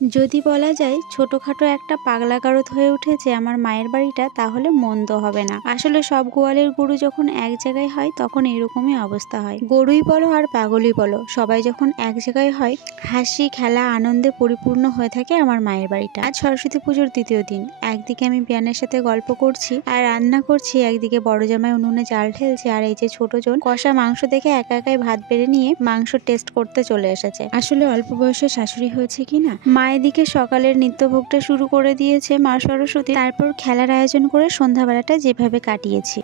যদি বলা যায় ছোটখাটো একটা পাগলা গারদ হয়ে উঠেছে আমার মায়ের বাড়িটা, তাহলে মন্দ হবে না। আসলে সব গোয়ালের গরু যখন এক জায়গায় হয় তখন এরকমই অবস্থা হয়। গরুই বলো আর পাগলই বলো, সবাই যখন এক জায়গায় হয় হাসি খেলা আনন্দে পরিপূর্ণ হয়ে থাকে আমার মায়ের বাড়িটা। আজ সরস্বতী পুজোর দ্বিতীয় দিন। একদিকে আমি বিয়ানের সাথে গল্প করছি আর রান্না করছি, একদিকে বড় জামাই উনুনে চাল ঢেলছে, আর এই যে ছোট জন কষা মাংস দেখে একা একাই ভাত বেড়ে নিয়ে মাংস টেস্ট করতে চলে এসেছে। আসলে অল্প বয়সে শাশুড়ি হয়েছে কিনা। মায়ের দিকে সকালের নিত্যভোগটা শুরু করে দিয়েছে মা সরস্বতী। তারপর খেলার আয়োজন করে সন্ধ্যাবেলাটা যেভাবে কাটিয়েছি।